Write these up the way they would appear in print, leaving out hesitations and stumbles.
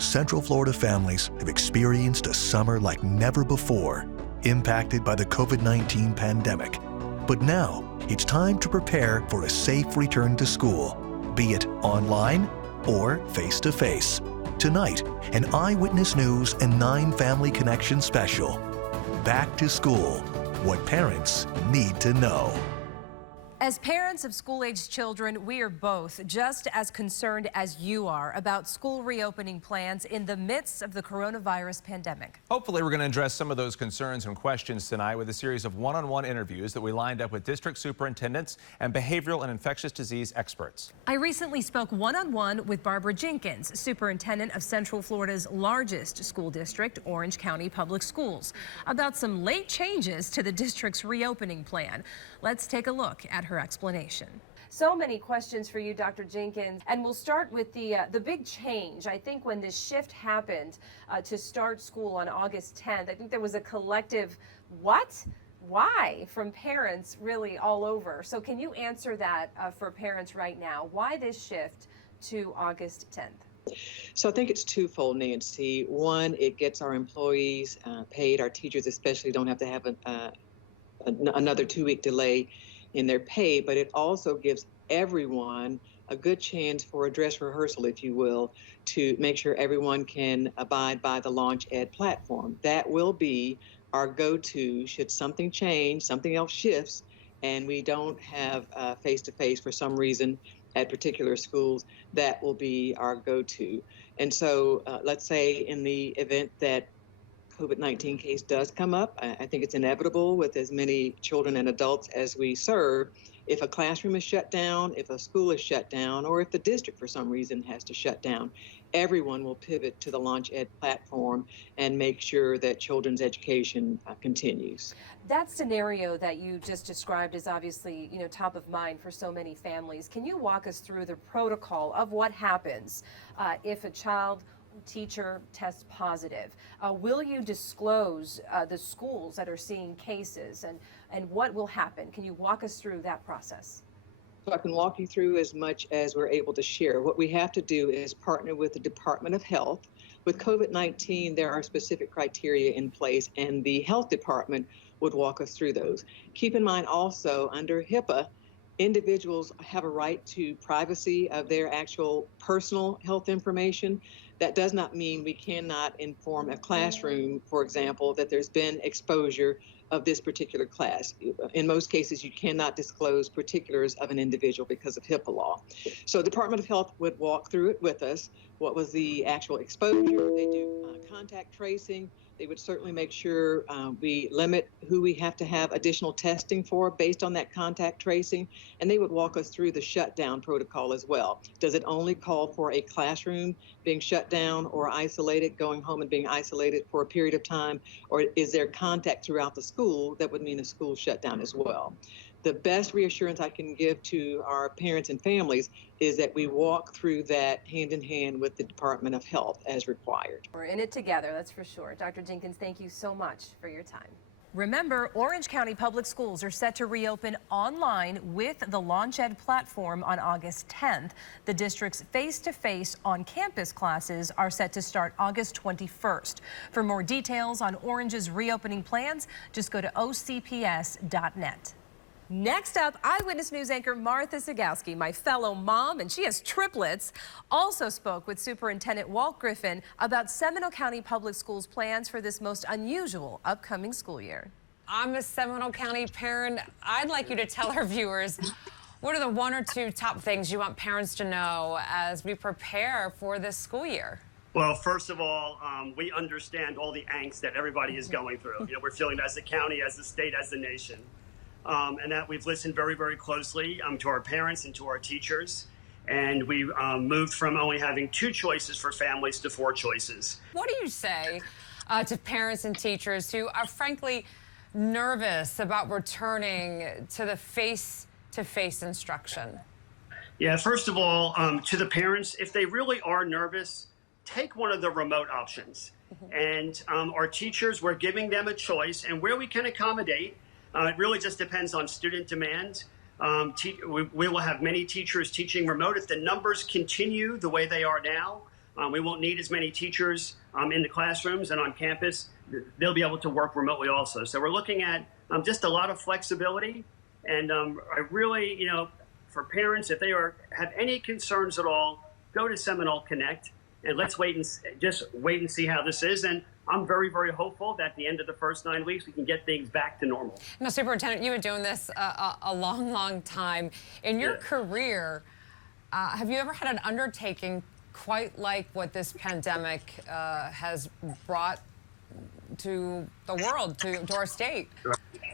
Central Florida families have experienced a summer like never before, impacted by the COVID-19 pandemic. But now, it's time to prepare for a safe return to school, be it online or face-to-face. Tonight, an Eyewitness News and 9 Family Connection special. Back to School, what parents need to know. As parents of school-aged children, we are both just as concerned as you are about school reopening plans in the midst of the coronavirus pandemic. Hopefully, we're going to address some of those concerns and questions tonight with a series of one-on-one interviews that we lined up with district superintendents and behavioral and infectious disease experts. I recently spoke one-on-one with Barbara Jenkins, superintendent of Central Florida's largest school district, Orange County Public Schools, about some late changes to the district's reopening plan. Let's take a look at her explanation. So many questions for you, Dr. Jenkins, and we'll start with the big change. I think when this shift happened to start school on August 10th, I think there was a collective what? Why? From parents really all over. So can you answer that for parents right now? Why this shift to August 10th? So I think it's twofold, Nancy. One, it gets our employees paid. Our teachers especially don't have to have another 2-week delay in their pay, but it also gives everyone a good chance for a dress rehearsal, if you will, to make sure everyone can abide by the Launch Ed platform. That will be our go-to should something change, something else shifts, and we don't have face-to-face for some reason at particular schools. That will be our go-to. And so let's say in the event that COVID-19 case does come up, I think it's inevitable with as many children and adults as we serve. If a classroom is shut down, if a school is shut down, or if the district for some reason has to shut down, everyone will pivot to the Launch Ed platform and make sure that children's education continues. That scenario that you just described is obviously, top of mind for so many families. Can you walk us through the protocol of what happens if a teacher tests positive? Will you disclose the schools that are seeing cases and what will happen? Can you walk us through that process? So I can walk you through as much as we're able to share. What we have to do is partner with the Department of Health. With COVID-19, there are specific criteria in place, and the health department would walk us through those. Keep in mind also, under HIPAA, individuals have a right to privacy of their actual personal health information. That does not mean we cannot inform a classroom, for example, that there's been exposure of this particular class. In most cases, you cannot disclose particulars of an individual because of HIPAA law. So the Department of Health would walk through it with us. What was the actual exposure? They do contact tracing. They would certainly make sure we limit who we have to have additional testing for based on that contact tracing. And they would walk us through the shutdown protocol as well. Does it only call for a classroom being shut down or isolated, going home and being isolated for a period of time? Or is there contact throughout the school that would mean a school shutdown as well? The best reassurance I can give to our parents and families is that we walk through that hand in hand with the Department of Health as required. We're in it together, that's for sure. Dr. Jenkins, thank you so much for your time. Remember, Orange County Public Schools are set to reopen online with the Launch Ed platform on August 10th. The district's face-to-face on-campus classes are set to start August 21st. For more details on Orange's reopening plans, just go to ocps.net. Next up, Eyewitness News anchor Martha Zagowski, my fellow mom, and she has triplets, also spoke with Superintendent Walt Griffin about Seminole County Public Schools' plans for this most unusual upcoming school year. I'm a Seminole County parent. I'd like you to tell our viewers, what are the 1 or 2 top things you want parents to know as we prepare for this school year? Well, first of all, we understand all the angst that everybody is going through. We're feeling it as a county, as a state, as a nation. And that we've listened very, very closely to our parents and to our teachers. And we moved from only having 2 choices for families to 4 choices. What do you say to parents and teachers who are frankly nervous about returning to the face-to-face instruction? Yeah, first of all, to the parents, if they really are nervous, take one of the remote options. And our teachers, we're giving them a choice, and where we can accommodate, it really just depends on student demand. We will have many teachers teaching remote. If the numbers continue the way they are now, We won't need as many teachers in the classrooms and on campus. They'll be able to work remotely also. So we're looking at just a lot of flexibility. And I really, for parents, if they have any concerns at all, go to Seminole Connect and let's wait and see how this is. And I'm very, very hopeful that at the end of the first 9 weeks, we can get things back to normal. Now, Superintendent, you've been doing this a long, long time. In your career, have you ever had an undertaking quite like what this pandemic has brought to the world, to our state?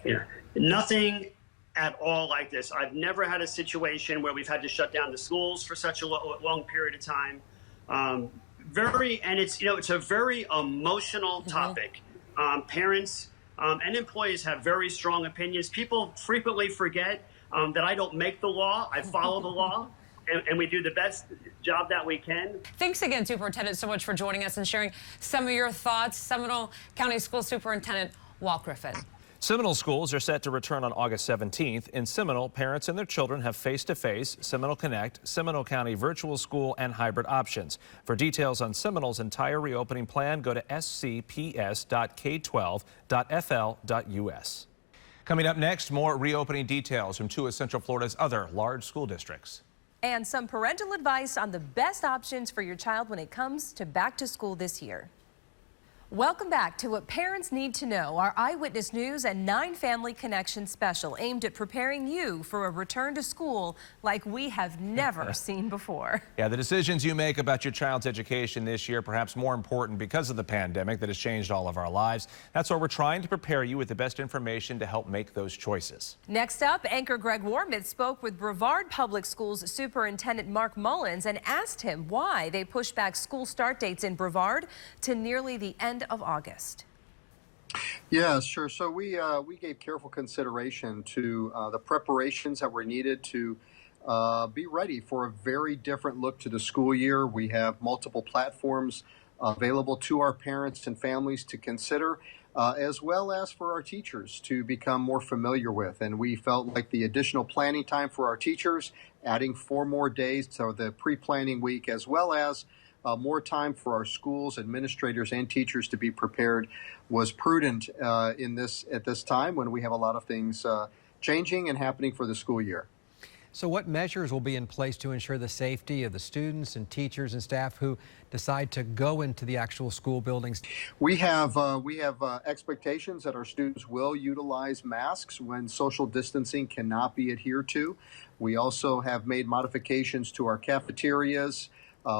Yeah, nothing at all like this. I've never had a situation where we've had to shut down the schools for such a long period of time. It's a very emotional topic. Parents and employees have very strong opinions. People frequently forget that I don't make the law, I follow the law, and we do the best job that we can. Thanks again, Superintendent, so much for joining us and sharing some of your thoughts. Seminole County School Superintendent Walt Griffin. Seminole schools are set to return on August 17th. In Seminole, parents and their children have face-to-face, Seminole Connect, Seminole County virtual school, and hybrid options. For details on Seminole's entire reopening plan, go to scps.k12.fl.us. Coming up next, more reopening details from two of Central Florida's other large school districts. And some parental advice on the best options for your child when it comes to back to school this year. Welcome back to What Parents Need to Know, our Eyewitness News and 9 Family Connection special aimed at preparing you for a return to school like we have never seen before. Yeah, the decisions you make about your child's education this year, perhaps more important because of the pandemic that has changed all of our lives. That's why we're trying to prepare you with the best information to help make those choices. Next up, anchor Greg Warmith spoke with Brevard Public Schools Superintendent Mark Mullins and asked him why they pushed back school start dates in Brevard to nearly the end of August. Yeah, sure. So we gave careful consideration to the preparations that were needed to be ready for a very different look to the school year. We have multiple platforms available to our parents and families to consider, as well as for our teachers to become more familiar with. And we felt like the additional planning time for our teachers, adding 4 more days to the pre-planning week, as well as more time for our schools, administrators, and teachers to be prepared was prudent at this time when we have a lot of things changing and happening for the school year. So what measures will be in place to ensure the safety of the students and teachers and staff who decide to go into the actual school buildings? We have expectations that our students will utilize masks when social distancing cannot be adhered to. We also have made modifications to our cafeterias,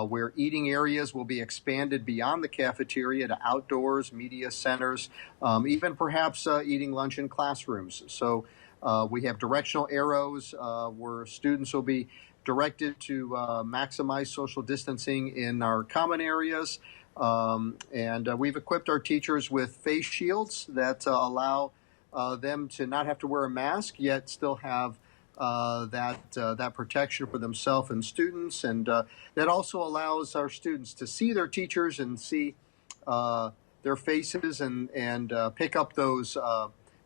where eating areas will be expanded beyond the cafeteria to outdoors, media centers, even perhaps eating lunch in classrooms. So we have directional arrows where students will be directed to maximize social distancing in our common areas. And we've equipped our teachers with face shields that allow them to not have to wear a mask, yet still have that protection for themselves and students, and that also allows our students to see their teachers and see their faces and pick up those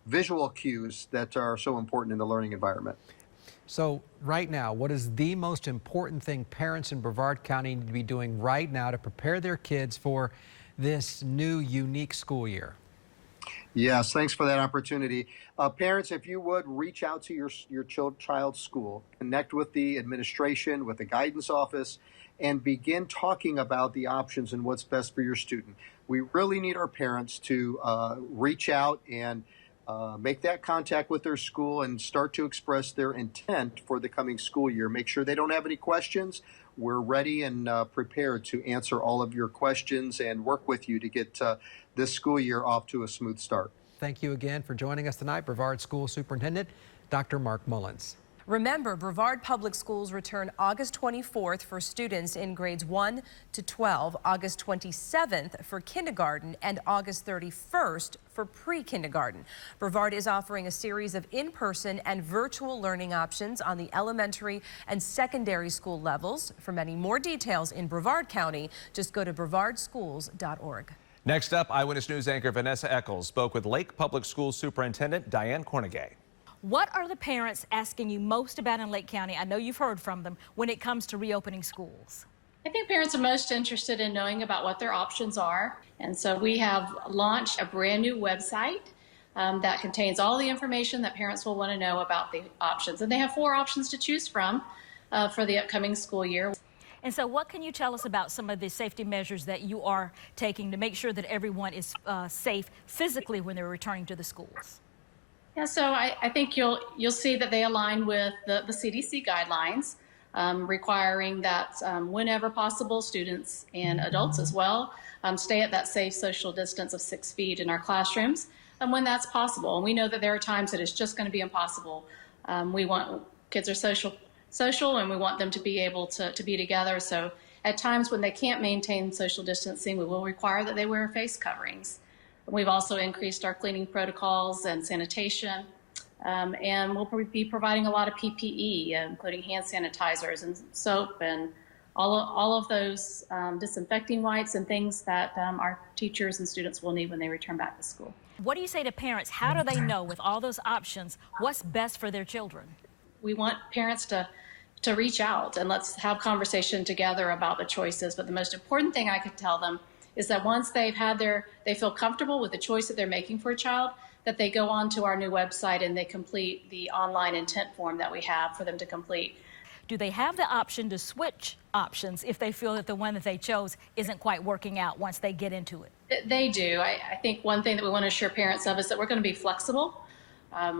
visual cues that are so important in the learning environment. So right now, what is the most important thing parents in Brevard County need to be doing right now to prepare their kids for this new unique school year? Yes, thanks for that opportunity. Parents, if you would, reach out to your child's school, connect with the administration, with the guidance office, and begin talking about the options and what's best for your student. We really need our parents to reach out and make that contact with their school and start to express their intent for the coming school year. Make sure they don't have any questions. We're ready and prepared to answer all of your questions and work with you to get this school year off to a smooth start. Thank you again for joining us tonight, Brevard School Superintendent Dr. Mark Mullins. Remember, Brevard Public Schools return August 24th for students in grades 1 to 12, August 27th for kindergarten, and August 31st for pre-kindergarten. Brevard is offering a series of in-person and virtual learning options on the elementary and secondary school levels. For many more details in Brevard County, just go to brevardschools.org. Next up, Eyewitness News anchor Vanessa Eccles spoke with Lake Public Schools Superintendent Diane Cornegay. What are the parents asking you most about in Lake County? I know you've heard from them when it comes to reopening schools. I think parents are most interested in knowing about what their options are. And so we have launched a brand new website that contains all the information that parents will want to know about the options. And they have 4 options to choose from for the upcoming school year. And so what can you tell us about some of the safety measures that you are taking to make sure that everyone is safe physically when they're returning to the schools? Yeah, so I think you'll see that they align with the CDC guidelines, requiring that whenever possible, students and adults as well stay at that safe social distance of 6 feet in our classrooms, and when that's possible. And we know that there are times that it's just going to be impossible. Kids are social, and we want them to be able to be together. So at times when they can't maintain social distancing, we will require that they wear face coverings. We've also increased our cleaning protocols and sanitation, and we'll be providing a lot of PPE, including hand sanitizers and soap and all of those disinfecting wipes and things that our teachers and students will need when they return back to school. What do you say to parents? How do they know, with all those options, what's best for their children? We want parents to reach out and let's have conversation together about the choices. But the most important thing I could tell them is that once they feel comfortable with the choice that they're making for a child, that they go on to our new website and they complete the online intent form that we have for them to complete. Do they have the option to switch options if they feel that the one that they chose isn't quite working out once they get into it? They do. I think one thing that we want to assure parents of is that we're going to be flexible.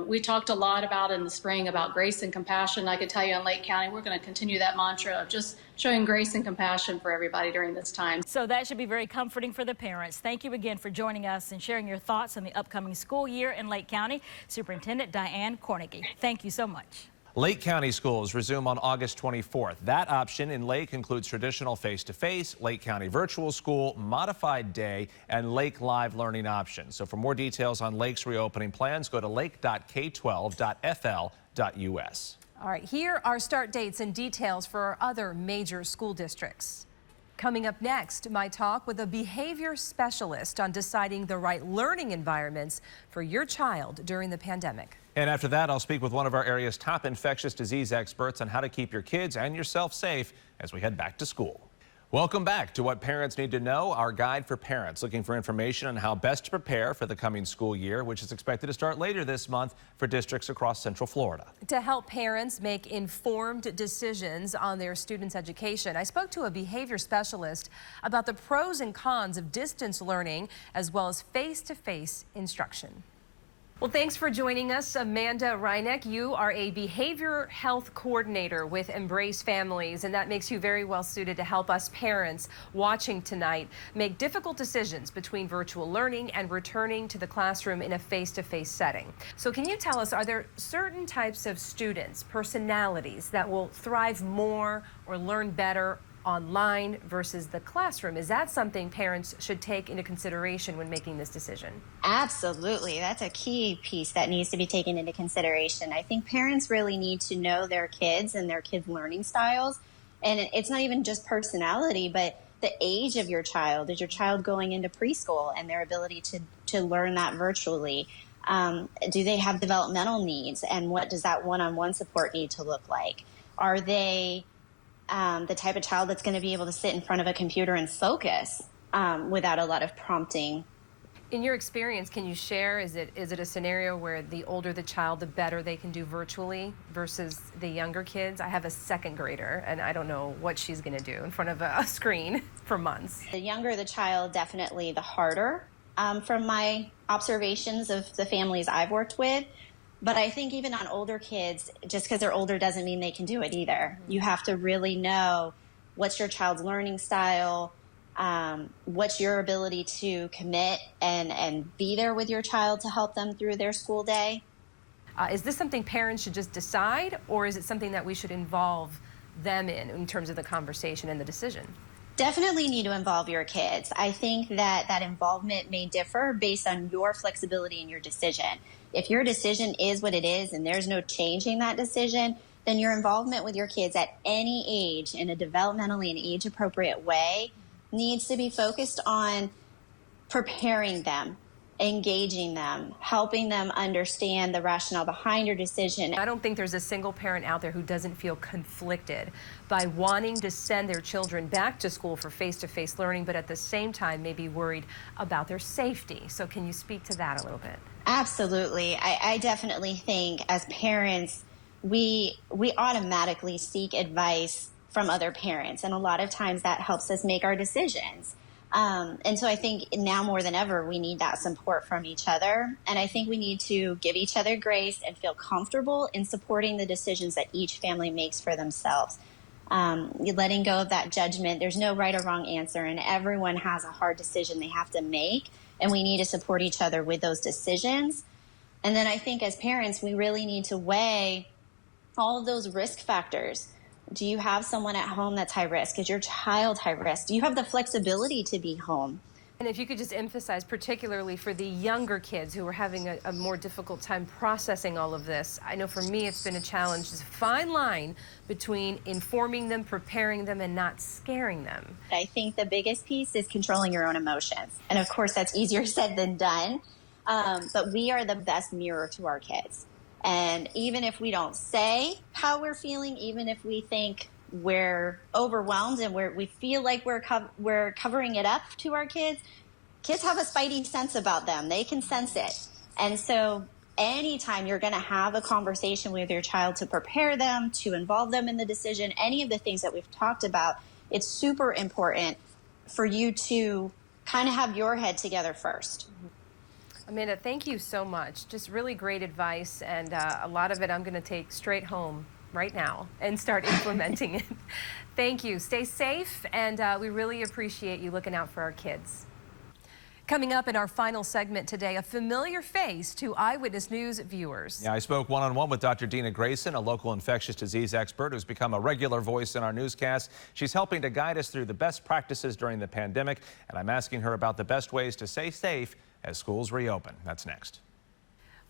We talked a lot about in the spring about grace and compassion. I can tell you in Lake County, we're going to continue that mantra of just showing grace and compassion for everybody during this time. So that should be very comforting for the parents. Thank you again for joining us and sharing your thoughts on the upcoming school year in Lake County. Superintendent Diane Cornegie, thank you so much. Lake County schools resume on August 24th. That option in Lake includes traditional face-to-face, Lake County virtual school, modified day, and Lake Live learning options. So for more details on Lake's reopening plans, go to lake.k12.fl.us. All right, here are start dates and details for our other major school districts. Coming up next, my talk with a behavior specialist on deciding the right learning environments for your child during the pandemic. And after that, I'll speak with one of our area's top infectious disease experts on how to keep your kids and yourself safe as we head back to school. Welcome back to What Parents Need to Know, our guide for parents looking for information on how best to prepare for the coming school year, which is expected to start later this month for districts across Central Florida. To help parents make informed decisions on their students' education, I spoke to a behavior specialist about the pros and cons of distance learning as well as face-to-face instruction. Well, thanks for joining us, Amanda Reineck. You are a behavior health coordinator with Embrace Families, and that makes you very well suited to help us parents watching tonight make difficult decisions between virtual learning and returning to the classroom in a face-to-face setting. So can you tell us, are there certain types of students, personalities that will thrive more or learn better online versus the classroom? Is that something parents should take into consideration when making this decision? Absolutely. That's a key piece that needs to be taken into consideration. I think parents really need to know their kids and their kids' learning styles. And it's not even just personality, but the age of your child. Is your child going into preschool and their ability to learn that virtually? Do they have developmental needs? And what does that one-on-one support need to look like? Are they the type of child that's going to be able to sit in front of a computer and focus without a lot of prompting? In your experience, can you share, is it a scenario where the older the child, the better they can do virtually versus the younger kids? I have a second grader, and I don't know what she's going to do in front of a screen for months. The younger the child, definitely the harder, from my observations of the families I've worked with. But I think even on older kids, just because they're older doesn't mean they can do it either. You have to really know what's your child's learning style, what's your ability to commit and be there with your child to help them through their school day. Is this something parents should just decide, or is it something that we should involve them in terms of the conversation and the decision? Definitely need to involve your kids. I think that involvement may differ based on your flexibility and your decision. If your decision is what it is and there's no changing that decision, then your involvement with your kids at any age in a developmentally and age-appropriate way needs to be focused on preparing them engaging them, helping them understand the rationale behind your decision. I don't think there's a single parent out there who doesn't feel conflicted by wanting to send their children back to school for face-to-face learning, but at the same time may be worried about their safety. So can you speak to that a little bit? Absolutely. I definitely think as parents, we automatically seek advice from other parents, and a lot of times that helps us make our decisions. And so I think now more than ever, we need that support from each other. And I think we need to give each other grace and feel comfortable in supporting the decisions that each family makes for themselves. Letting go of that judgment. There's no right or wrong answer, and everyone has a hard decision they have to make. And we need to support each other with those decisions. And then I think as parents, we really need to weigh all of those risk factors. Do you have someone at home that's high risk? Is your child high risk? Do you have the flexibility to be home? And if you could just emphasize, particularly for the younger kids who are having a more difficult time processing all of this. I know for me it's been a challenge. It's a fine line between informing them, preparing them, and not scaring them. I think the biggest piece is controlling your own emotions. And of course, that's easier said than done. But we are the best mirror to our kids. And even if we don't say how we're feeling, even if we think we're overwhelmed and we feel like we're covering it up to our kids have a spidey sense about them. They can sense it. And so anytime you're going to have a conversation with your child to prepare them, to involve them in the decision, any of the things that we've talked about, it's super important for you to kind of have your head together first. Amanda, thank you so much. Just really great advice, and a lot of it I'm going to take straight home right now and start implementing it. Thank you. Stay safe, and we really appreciate you looking out for our kids. Coming up in our final segment today, a familiar face to Eyewitness News viewers. Yeah, I spoke one-on-one with Dr. Dina Grayson, a local infectious disease expert who's become a regular voice in our newscast. She's helping to guide us through the best practices during the pandemic, and I'm asking her about the best ways to stay safe as schools reopen. That's next.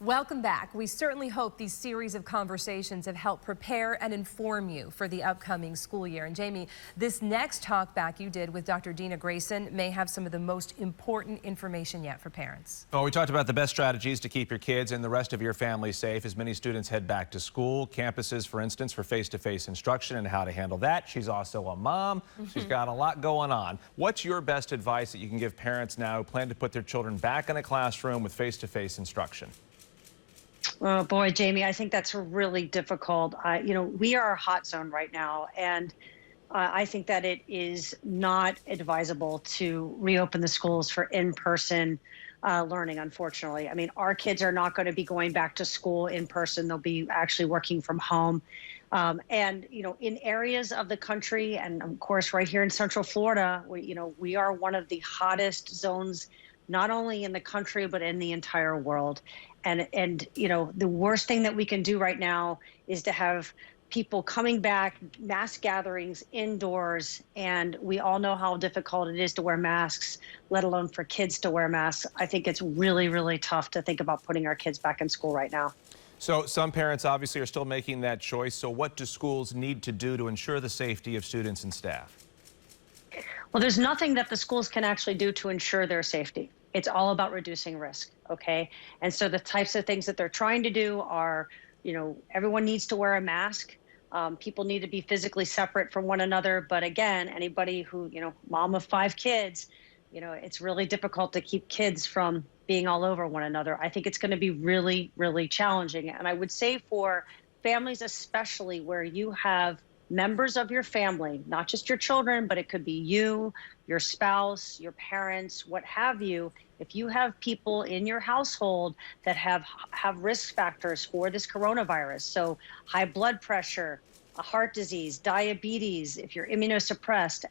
Welcome back. We certainly hope these series of conversations have helped prepare and inform you for the upcoming school year. And Jamie, this next talk back you did with Dr. Dina Grayson may have some of the most important information yet for parents. Well, we talked about the best strategies to keep your kids and the rest of your family safe as many students head back to school. Campuses, for instance, for face-to-face instruction and how to handle that. She's also a mom. She's got a lot going on. What's your best advice that you can give parents now who plan to put their children back in a classroom with face-to-face instruction? Oh boy, Jamie, I think that's really difficult. We are a hot zone right now, and I think that it is not advisable to reopen the schools for in-person learning, unfortunately. I mean, our kids are not going to be going back to school in person. They'll be actually working from home. And in areas of the country, and of course right here in Central Florida, we are one of the hottest zones, not only in the country, but in the entire world. And the worst thing that we can do right now is to have people coming back, mass gatherings indoors, and we all know how difficult it is to wear masks, let alone for kids to wear masks. I think it's really, really tough to think about putting our kids back in school right now. So some parents obviously are still making that choice. So what do schools need to do to ensure the safety of students and staff? Well, there's nothing that the schools can actually do to ensure their safety. It's all about reducing risk, okay? And so the types of things that they're trying to do are, everyone needs to wear a mask. People need to be physically separate from one another. But again, anybody who, mom of 5 kids, it's really difficult to keep kids from being all over one another. I think it's going to be really, really challenging. And I would say for families, especially where you have members of your family, not just your children, but it could be you, your spouse, your parents, what have you. If you have people in your household that have risk factors for this coronavirus, so high blood pressure, heart disease, diabetes, if you're immunosuppressed,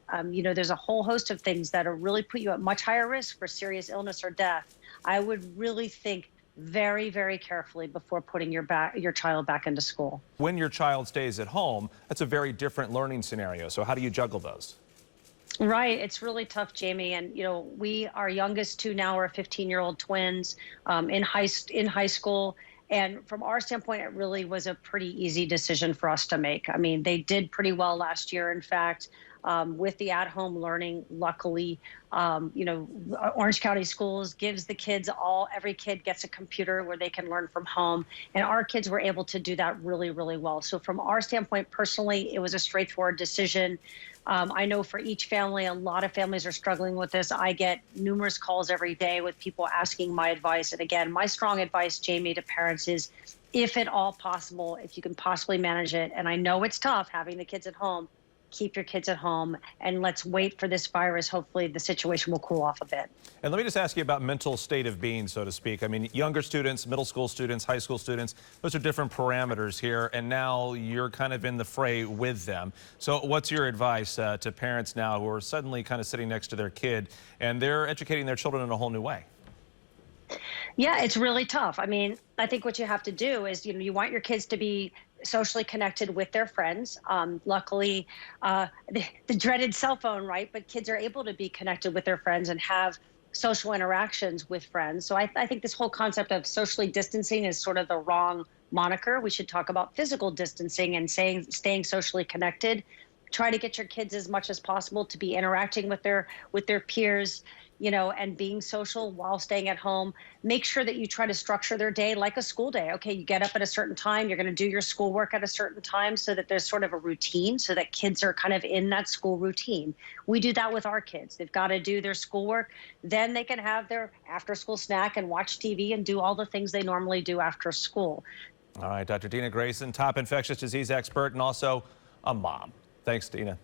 there's a whole host of things that really put you at much higher risk for serious illness or death. I would really think very, very carefully before putting your child back into school. When your child stays at home, that's a very different learning scenario. So how do you juggle those? Right. It's really tough, Jamie. And, our youngest 2 now are 15-year-old twins in high school. And from our standpoint, it really was a pretty easy decision for us to make. I mean, they did pretty well last year. In fact, with the at-home learning. Luckily, Orange County Schools gives the kids every kid gets a computer where they can learn from home. And our kids were able to do that really, really well. So from our standpoint, personally, it was a straightforward decision. I know for each family, a lot of families are struggling with this. I get numerous calls every day with people asking my advice. And again, my strong advice, Jamie, to parents is, if at all possible, if you can possibly manage it, and I know it's tough having the kids at home, keep your kids at home, and let's wait for this virus. Hopefully the situation will cool off a bit. And let me just ask you about mental state of being, so to speak. I mean, younger students, middle school students, high school students, those are different parameters here, and now you're kind of in the fray with them. So what's your advice to parents now who are suddenly kind of sitting next to their kid and they're educating their children in a whole new way? Yeah, it's really tough. I mean, I think what you have to do is, you want your kids to be socially connected with their friends. Luckily, the dreaded cell phone, right? But kids are able to be connected with their friends and have social interactions with friends. So I think this whole concept of socially distancing is sort of the wrong moniker. We should talk about physical distancing and staying socially connected. Try to get your kids as much as possible to be interacting with their peers, and being social while staying at home. Make sure that you try to structure their day like a school day. Okay, you get up at a certain time, you're going to do your schoolwork at a certain time, so that there's sort of a routine, so that kids are kind of in that school routine. We do that with our kids. They've got to do their schoolwork, then they can have their after-school snack and watch TV and do all the things they normally do after school. All right, Dr. Dina Grayson, top infectious disease expert and also a mom. Thanks, Dina.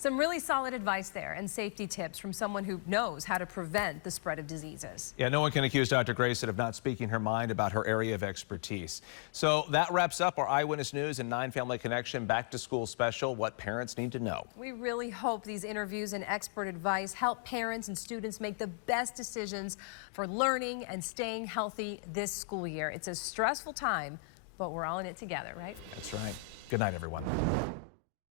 Some really solid advice there and safety tips from someone who knows how to prevent the spread of diseases. Yeah, no one can accuse Dr. Grayson of not speaking her mind about her area of expertise. So that wraps up our Eyewitness News and 9 Family Connection Back to School special, What Parents Need to Know. We really hope these interviews and expert advice help parents and students make the best decisions for learning and staying healthy this school year. It's a stressful time, but we're all in it together, right? That's right. Good night, everyone.